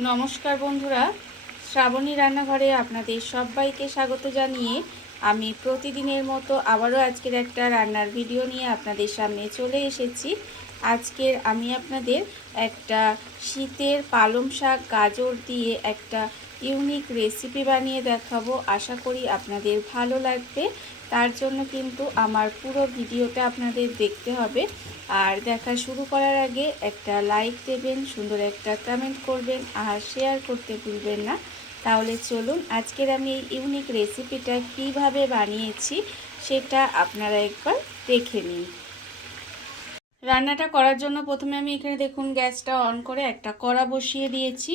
নমস্কার বন্ধুরা, শ্রাবণী রান্নাঘরে আপনাদের সবাইকে স্বাগত জানিয়ে আমি প্রতিদিনের মতো আবারও আজকের একটা রান্নার ভিডিও নিয়ে আপনাদের সামনে চলে এসেছি। আজকের আমি আপনাদের একটা শীতের পালং শাক গাজর দিয়ে একটা ইউনিক রেসিপি বানিয়ে দেখাবো। আশা করি আপনাদের ভালো লাগবে। তার জন্য কিন্তু আমার পুরো ভিডিওটা আপনাদের দেখতে হবে। আর দেখা শুরু করার আগে একটা লাইক দেবেন, সুন্দর একটা কমেন্ট করবেন আর শেয়ার করতে ভুলবেন না। তাহলে চলুন আজকের আমি এই ইউনিক রেসিপিটা কিভাবে বানিয়েছি সেটা আপনারা একবার দেখে নিন। রান্নাটা করার জন্য প্রথমে আমি এখানে দেখুন গ্যাসটা অন করে একটা কড়া বসিয়ে দিয়েছি।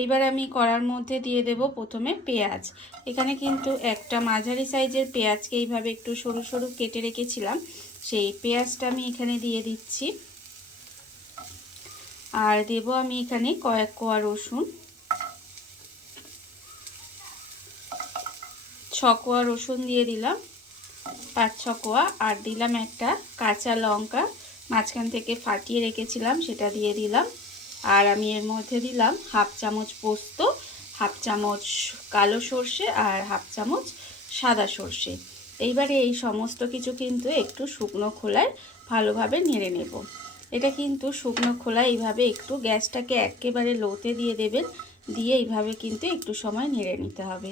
এইবার আমি কড়ার মধ্যে দিয়ে দেব প্রথমে পেঁয়াজ। এখানে কিন্তু একটা মাঝারি সাইজের পেঁয়াজকে এইভাবে একটু সরু সরু কেটে রেখেছিলাম, সেই পেঁয়াজটা আমি এখানে দিয়ে দিচ্ছি। আর দেব আমি এখানে কয়েক কোয়া রসুন, 6 কোয়া রসুন দিয়ে দিলাম, 5-6 কোয়া। আর দিলাম একটা কাঁচা লঙ্কা, মাঝখান থেকে ফাটিয়ে রেখেছিলাম, সেটা দিয়ে দিলাম। আর আমি এর মধ্যে দিলাম হাফ চামচ পোস্ত, হাফ চামচ কালো সর্ষে আর হাফ চামচ সাদা সর্ষে। এইবারে এই সমস্ত কিছু কিন্তু একটু শুকনো খোলায় ভালোভাবে নেড়ে নেব। এটা কিন্তু শুকনো খোলায় এইভাবে একটু গ্যাসটাকে একেবারে লোতে দিয়ে দেবেন, দিয়ে এইভাবে কিন্তু একটু সময় নেড়ে নিতে হবে।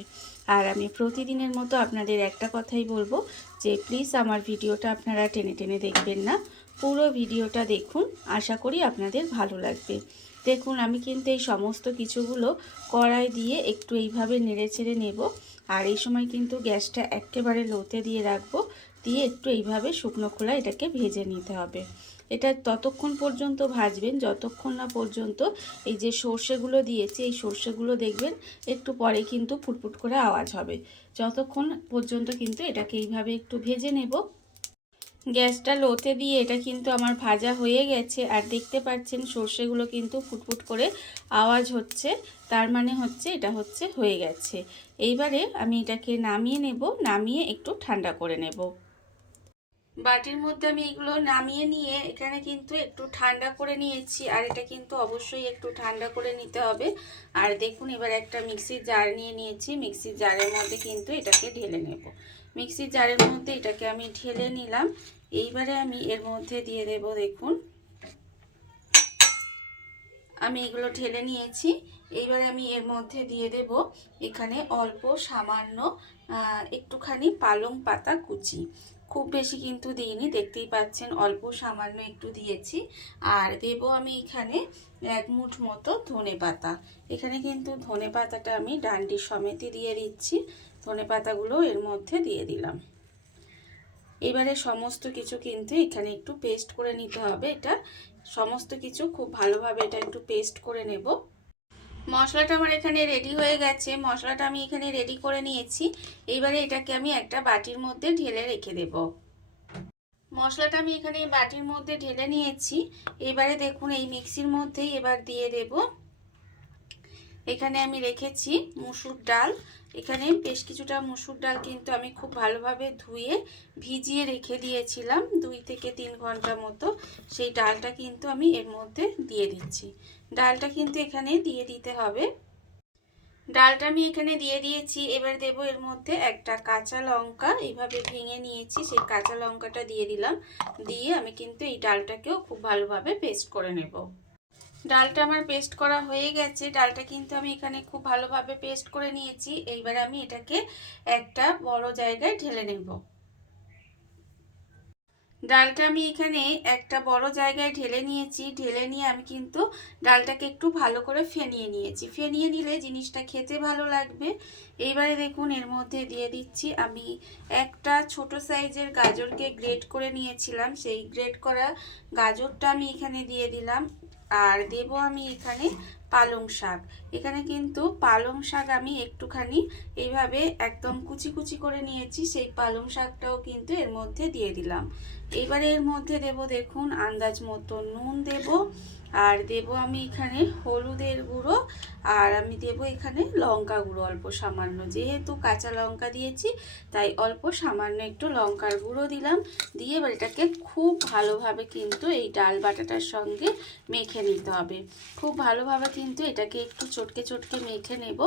আর আমি প্রতিদিনের মতো আপনাদের একটা কথাই বলবো যে প্লিজ আমার ভিডিওটা আপনারা টেনে টেনে দেখবেন না, পুরো ভিডিওটা দেখুন, আশা করি আপনাদের ভালো লাগবে। দেখুন আমি কিন্তু এই সমস্ত কিছুগুলো কড়াই দিয়ে একটু এইভাবে নেড়ে চেড়ে নেব। আর এই সময় কিন্তু গ্যাসটা একেবারে লোতে দিয়ে রাখবো, দিয়ে একটু এইভাবে শুকনো খোলা এটাকে ভেজে নিতে হবে। এটা ততক্ষণ পর্যন্ত ভাজবেন যতক্ষণ না পর্যন্ত এই যে সর্ষেগুলো দিয়েছি এই সর্ষেগুলো দেখবেন একটু পরে কিন্তু ফুটফুট করে আওয়াজ হবে। যতক্ষণ পর্যন্ত কিন্তু এটাকে এইভাবে একটু ভেজে নেব। গ্যাসটা লোতে দিয়ে এটা কিন্তু আমার ভাজা হয়ে গেছে। আর দেখতে পাচ্ছেন সর্ষেগুলো কিন্তু ফুটফুট করে আওয়াজ হচ্ছে, তার মানে হচ্ছে এটা হয়ে গেছে। এইবারে আমি এটাকে নামিয়ে নেব, নামিয়ে একটু ঠান্ডা করে নেব। বাটির মধ্যে আমি এগুলো নামিয়ে নিয়ে এখানে কিন্তু একটু ঠান্ডা করে নিয়েছি। আর এটা কিন্তু অবশ্যই একটু ঠান্ডা করে নিতে হবে। আর দেখুন এবার একটা মিক্সির জার নিয়ে নিয়েছি, মিক্সির জারের মধ্যে কিন্তু এটাকে ঢেলে নেব। মিক্সির জারের মধ্যে এটাকে আমি ঢেলে নিলাম। এইবারে আমি এর মধ্যে দিয়ে দেব, দেখুন আমি এগুলো ঢেলে নিয়েছি। এইবারে আমি এর মধ্যে দিয়ে দেব এখানে অল্প সামান্য একটুখানি পালং পাতা কুচি, খুব বেশি কিন্তু দিইনি, দেখতেই পাচ্ছেন অল্প সামান্য একটু দিয়েছি। আর দেব আমি এখানে 1 মুঠ মতো ধনে পাতা। এখানে কিন্তু ধনে পাতাটা আমি ডান্ডি সমেতই দিয়ে দিচ্ছি, ধনে পাতাগুলো এর মধ্যে দিয়ে দিলাম। এবারে সমস্ত কিছু কিন্তু এখানে একটু পেস্ট করে নিতে হবে। এটা সমস্ত কিছু খুব ভালোভাবে এটা একটু পেস্ট করে নেব। মশলাটা আমার এখানে রেডি হয়ে গেছে, মশলাটা আমি এখানে রেডি করে নিয়েছি। এইবারে এটাকে আমি একটা বাটির মধ্যে ঢেলে রেখে দেব। মশলাটা আমি এখানে বাটির মধ্যে ঢেলে নিয়েছি। এবারে দেখুন এই মিক্সির মধ্যেই এবার দিয়ে দেব, এখানে আমি রেখেছি মুসুর ডাল। এখানে বেশ কিছুটা মুসুর ডাল কিন্তু আমি খুব ভালোভাবে ধুয়ে ভিজিয়ে রেখে দিয়েছিলাম 2 থেকে 3 ঘন্টা মতো। সেই ডালটা কিন্তু আমি এর মধ্যে দিয়ে দিচ্ছি। ডালটা কিন্তু এখানে দিয়ে দিতে হবে। ডালটা আমি এখানে দিয়ে দিয়েছি। এবার দেব এর মধ্যে একটা কাঁচা লঙ্কা, এইভাবে ভেঙে নিয়েছি, সেই কাঁচা লঙ্কাটা দিয়ে দিলাম। দিয়ে আমি কিন্তু এই ডালটাকেও খুব ভালোভাবে পেস্ট করে নেব। ডালটা আমার পেস্ট করা হয়ে গেছে, ডালটা কিন্তু আমি এখানে খুব ভালোভাবে পেস্ট করে নিয়েছি। এইবার আমি এটাকে একটা বড় জায়গায় ঢেলে নেব। ডালটা আমি এখানে একটা বড় জায়গায় ঢেলে নিয়েছি। ঢেলে নিয়ে আমি কিন্তু ডালটাকে একটু ভালো করে ফেনিয়ে নিয়েছি। ফেনিয়ে নিলে জিনিসটা খেতে ভালো লাগবে। এইবারে দেখুন এর মধ্যে দিয়ে দিচ্ছি আমি একটা ছোট সাইজের গাজরকে গ্রেট করে নিয়েছিলাম, সেই গ্রেট করা গাজরটা আমি এখানে দিয়ে দিলাম। আর দেব আমি এখানে পালং শাক। এখানে কিন্তু পালং শাক আমি একটুখানি এইভাবে একদম কুচি কুচি করে নিয়েছি, সেই পালং শাকটাও কিন্তু এর মধ্যে দিয়ে দিলাম। এবারে এর মধ্যে দেব, দেখুন আন্দাজ মতো নুন দেব। আর দেব আমি এখানে হলুদের গুঁড়ো, আর আমি দেব এখানে লঙ্কা গুঁড়ো অল্প সামান্য, যেহেতু কাঁচা লঙ্কা দিয়েছি তাই অল্প সামান্য একটু লঙ্কার গুঁড়ো দিলাম। দিয়ে এবার এটাকে খুব ভালোভাবে কিন্তু এই ডাল বাটাটার সঙ্গে মেখে নিতে হবে। খুব ভালোভাবে কিন্তু এটাকে একটু চটকে চটকে মেখে নেব।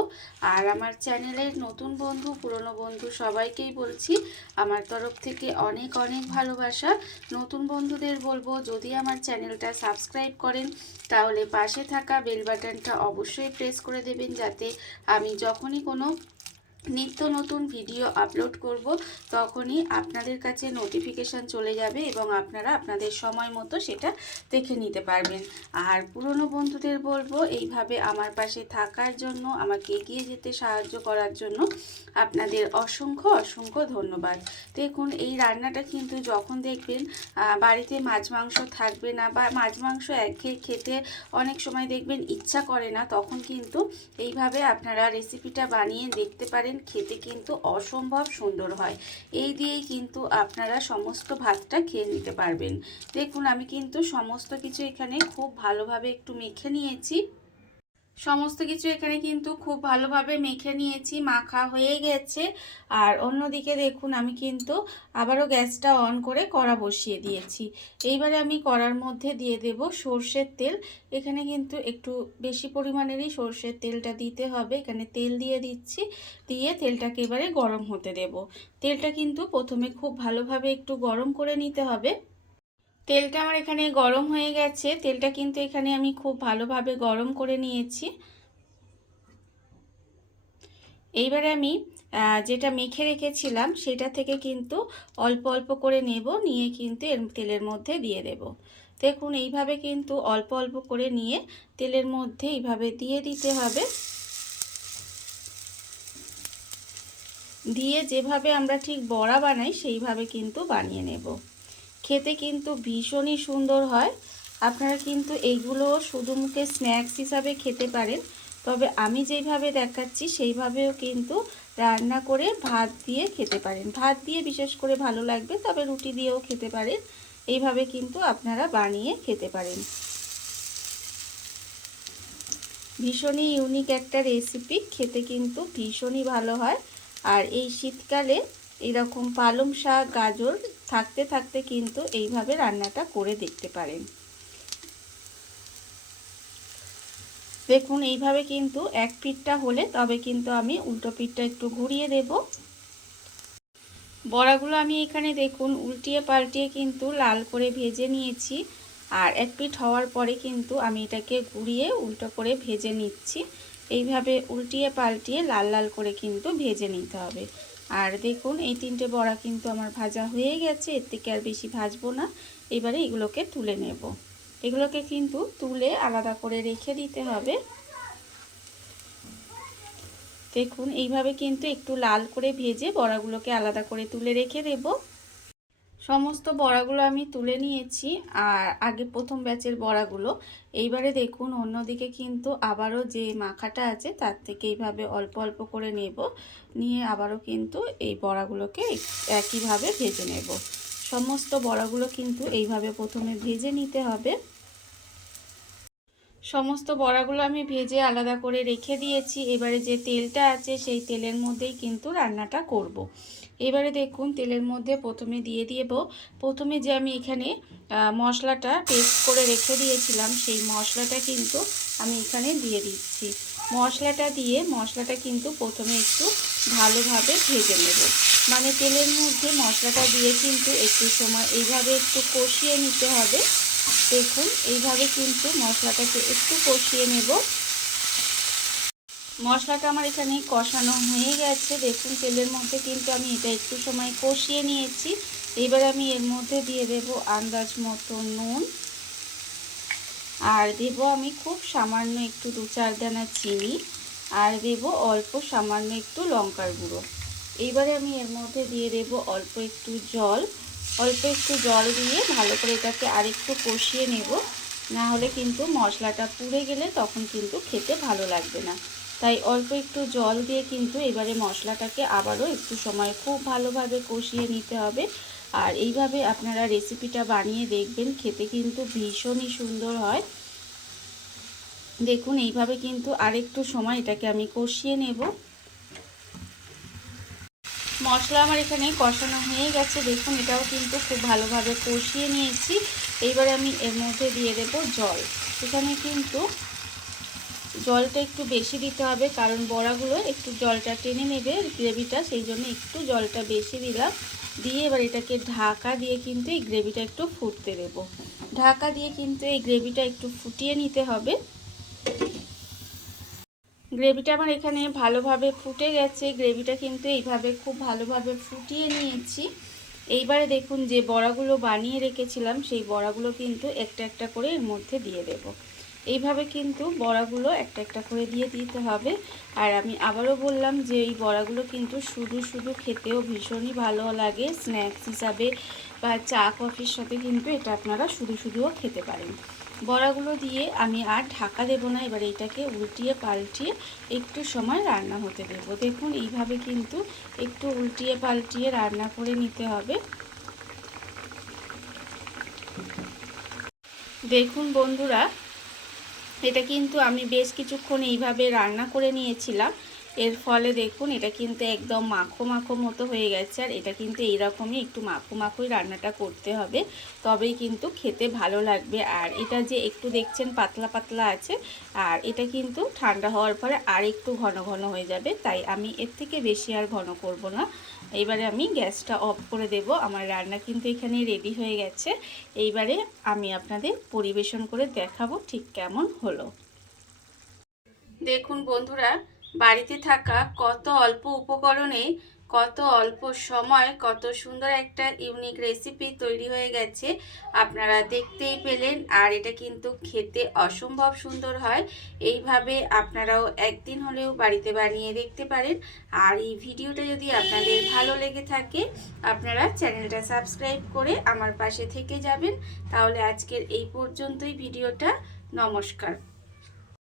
আর আমার চ্যানেলের নতুন বন্ধু পুরনো বন্ধু সবাইকেই বলছি আমার তরফ থেকে অনেক অনেক ভালোবাসা। নতুন বন্ধুদের বলবো যদি আমার চ্যানেলটা সাবস্ক্রাইব করেন তাহলে পাশে থাকা বেল বাটনটা অবশ্যই প্রেস করে দেবেন, যাতে আমি যখনই কোনো নিত্য নতুন ভিডিও আপলোড করব তখনই আপনাদের কাছে নোটিফিকেশান চলে যাবে এবং আপনারা আপনাদের সময় মতো সেটা দেখে নিতে পারবেন। আর পুরনো বন্ধুদের বলবো এইভাবে আমার পাশে থাকার জন্য, আমাকে এগিয়ে যেতে সাহায্য করার জন্য আপনাদের অসংখ্য অসংখ্য ধন্যবাদ। দেখুন এই রান্নাটা কিন্তু যখন দেখবেন বাড়িতে মাছ মাংস থাকবে না বা মাছ মাংস একঘেয়ে খেতে অনেক সময় দেখবেন ইচ্ছা করে না, তখন কিন্তু এইভাবে আপনারা রেসিপিটা বানিয়ে দেখতে পারেন। খেতে কিন্তু অসম্ভব সুন্দর হয়। এই দিয়েই কিন্তু আপনারা সমস্ত ভাতটা খেয়ে নিতে পারবেন। দেখুন আমি কিন্তু সমস্ত কিছু এখানে খুব ভালোভাবে একটু মেখে নিয়েছি। সমস্ত কিছু এখানে কিন্তু খুব ভালোভাবে মেখে নিয়েছি, মাখা হয়ে গেছে। আর অন্যদিকে দেখুন আমি কিন্তু আবারও গ্যাসটা অন করে কড়া বসিয়ে দিয়েছি। এইবারে আমি কড়ার মধ্যে দিয়ে দেব সর্ষের তেল। এখানে কিন্তু একটু বেশি পরিমাণেরই সর্ষের তেলটা দিতে হবে। এখানে তেল দিয়ে দিচ্ছি, দিয়ে তেলটাকে এবারে গরম হতে দেব। তেলটা কিন্তু প্রথমে খুব ভালোভাবে একটু গরম করে নিতে হবে। তেলটা আমার এখানে গরম হয়ে গেছে। তেলটা কিন্তু এখানে আমি খুব ভালোভাবে গরম করে নিয়েছি। এইবারে আমি যেটা মেখে রেখেছিলাম সেটা থেকে কিন্তু অল্প অল্প করে নেব, নিয়ে কিন্তু এর তেলের মধ্যে দিয়ে দেব। দেখুন এইভাবে কিন্তু অল্প অল্প করে নিয়ে তেলের মধ্যে এইভাবে দিয়ে দিতে হবে। দিয়ে যেভাবে আমরা ঠিক বড়া বানাই সেইভাবে কিন্তু বানিয়ে নেব। খেতে কিন্তু ভীষণই সুন্দর হয়। আপনারা কিন্তু এইগুলো শুধু মুখে স্ন্যাক্স হিসাবে খেতে পারেন, তবে আমি যেইভাবে দেখাচ্ছি সেইভাবেও কিন্তু রান্না করে ভাত দিয়ে খেতে পারেন। ভাত দিয়ে বিশেষ করে ভালো লাগবে, তবে রুটি দিয়েও খেতে পারেন। এইভাবে কিন্তু আপনারা বানিয়ে খেতে পারেন। ভীষণই ইউনিক একটা রেসিপি, খেতে কিন্তু ভীষণই ভালো হয়। আর এই শীতকালে এরকম পালং শাক গাজর থাকতে থাকতে কিন্তু এইভাবে রান্নাটা করে দেখতে পারেন। দেখুন এইভাবে কিন্তু এক পিঠটা হলে তবে কিন্তু আমি উল্টো পিঠটা একটু ঘুরিয়ে দেব। বড়াগুলো আমি এখানে দেখুন উল্টিয়ে পাল্টিয়ে কিন্তু লাল করে ভেজে নিয়েছি। আর এক পিঠ হওয়ার পরে কিন্তু আমি এটাকে ঘুরিয়ে উল্টো করে ভেজে নিচ্ছি। এইভাবে উল্টিয়ে পাল্টিয়ে লাল লাল করে কিন্তু ভেজে নিতে হবে। আর দেখুন এই তিনটে বড়া কিন্তু আমার ভাজা হয়ে গেছে, এর থেকে আর বেশি ভাজবো না। এবারে এগুলোকে তুলে নেব। এগুলোকে কিন্তু তুলে আলাদা করে রেখে দিতে হবে। দেখুন এইভাবে কিন্তু একটু লাল করে ভেজে বড়াগুলোকে আলাদা করে তুলে রেখে দেব। সমস্ত বড়াগুলো আমি তুলে নিয়েছি, আর আগে প্রথম ব্যাচের বড়াগুলো। এইবারে দেখুন অন্যদিকে কিন্তু আবারও যে মাখাটা আছে তার থেকে এইভাবে অল্প অল্প করে নেব, নিয়ে আবারও কিন্তু এই বড়াগুলোকে একইভাবে ভেজে নেব। সমস্ত বড়াগুলো কিন্তু এইভাবে প্রথমে ভেজে নিতে হবে। সমস্ত বড়াগুলো আমি ভেজে আলাদা করে রেখে দিয়েছি। এবারে যে তেলটা আছে সেই তেলের মধ্যেই কিন্তু রান্নাটা করব। এবারে দেখুন তেলের মধ্যে প্রথমে দিয়ে দেব, প্রথমে যে আমি এখানে মশলাটা পেস্ট করে রেখে দিয়েছিলাম সেই মশলাটা কিন্তু আমি এখানে দিয়ে দিচ্ছি। মশলাটা দিয়ে মশলাটা কিন্তু প্রথমে একটু ভালোভাবে ভেজে নেব। মানে তেলের মধ্যে মশলাটা দিয়ে কিন্তু একটু সময় এইভাবে একটু কষিয়ে নিতে হবে। দেখুন এইভাবে কিন্তু মশলাটাকে একটু কষিয়ে নেব। মশলাটা আমার এখানে কষানো হয়ে গেছে। দেখুন তেলের মধ্যে কিন্তু আমি এটা একটু সময় কষিয়ে নিয়েছি। এবার আমি এর মধ্যে দিয়ে দেব আন্দাজ মতো নুন, আর দেব আমি খুব সামান্য একটু 2-4 দানা চিনি, আর দেব অল্প সামান্য একটু লঙ্কার গুঁড়ো। এইবারে আমি এর মধ্যে দিয়ে দেব অল্প একটু জল। অল্প একটু জল দিয়ে ভালো করে এটাকে আরেকটু কষিয়ে নেব, না হলে কিন্তু মশলাটা পুড়ে গেলে তখন কিন্তু খেতে ভালো লাগবে না। তাই অল্প একটু জল দিয়ে কিন্তু এবারে মশলাটাকে আবারও একটু সময় খুব ভালোভাবে কষিয়ে নিতে হবে। আর এইভাবে আপনারা রেসিপিটা বানিয়ে দেখবেন, খেতে কিন্তু ভীষণই সুন্দর হয়। দেখুন এইভাবে কিন্তু আরেকটু সময় এটাকে আমি কষিয়ে নেব। মশলা আমার এখানে কষানো হয়ে গেছে, দেখুন এটাও কিন্তু খুব ভালোভাবে কষিয়ে নিয়েছি। এইবারে আমি এর মধ্যে দিয়ে দেব জল। এখানে কিন্তু জলটা একটু বেশি দিতে হবে, কারণ বড়াগুলো একটু জলটা টেনে নেবে গ্রেভিটা, সেই জন্য একটু জলটা বেশি দিলাম। দিয়ে এবার এটাকে ঢাকা দিয়ে কিন্তু এই গ্রেভিটা একটু ফুটতে দেব। ঢাকা দিয়ে কিন্তু এই গ্রেভিটা একটু ফুটিয়ে নিতে হবে। গ্রেভিটা আমার এখানে ভালোভাবে ফুটে গেছে, গ্রেভিটা কিন্তু এইভাবে খুব ভালোভাবে ফুটিয়ে নিয়েছি। এইবারে দেখুন যে বড়াগুলো বানিয়ে রেখেছিলাম সেই বড়াগুলো কিন্তু একটা একটা করে এর মধ্যে দিয়ে দেব। এইভাবে কিন্তু বড়াগুলো একটা একটা করে দিয়ে দিতে হবে। আর আমি আবারও বললাম যে এই বড়াগুলো কিন্তু শুধু শুধু খেতেও ভীষণই ভালো লাগে, স্ন্যাক্স হিসাবে বা চা কফির সাথে কিন্তু এটা আপনারা শুধু শুধুও খেতে পারেন। বড়াগুলো দিয়ে আমি আর ঢাকা দেব না, এবার এটাকে উল্টিয়ে পাল্টিয়ে একটু সময় রান্না হতে দেব। দেখুন এইভাবে কিন্তু একটু উল্টিয়ে পাল্টিয়ে রান্না করে নিতে হবে। দেখুন বন্ধুরা, এটা কিন্তু আমি বেশ কিছুক্ষণ এইভাবে রান্না করে নিয়েছিলাম। এর ফলে দেখুন এটা কিন্তু একদম মাখো মাখো মতো হয়ে গেছে। আর এটা কিন্তু এইরকমই একটু মাখো মাখোই রান্নাটা করতে হবে, তবেই কিন্তু খেতে ভালো লাগবে। আর এটা যে একটু দেখছেন পাতলা পাতলা আছে, আর এটা কিন্তু ঠান্ডা হওয়ার পরে আর একটু ঘন ঘন হয়ে যাবে, তাই আমি এর থেকে বেশি আর ঘন করব না। এইবারে আমি গ্যাসটা অফ করে দেব। আমার রান্না কিন্তু এখানে রেডি হয়ে গেছে। এইবারে আমি আপনাদের পরিবেশন করে দেখাবো ঠিক কেমন হলো। দেখুন বন্ধুরা, বাড়িতে থাকা কত অল্প উপকরণে কত অল্প সময় কত সুন্দর একটা ইউনিক রেসিপি তৈরি হয়ে গেছে, আপনারা দেখতেই পেলেন। আর এটা কিন্তু খেতে অসম্ভব সুন্দর হয়। এইভাবে আপনারাও একদিন হলেও বাড়িতে বানিয়ে দেখতে পারেন। আর এই ভিডিওটা যদি আপনাদের ভালো লেগে থাকে, আপনারা চ্যানেলটা সাবস্ক্রাইব করে আমার পাশে থেকে যাবেন। তাহলে আজকের এই পর্যন্তই ভিডিওটা। নমস্কার।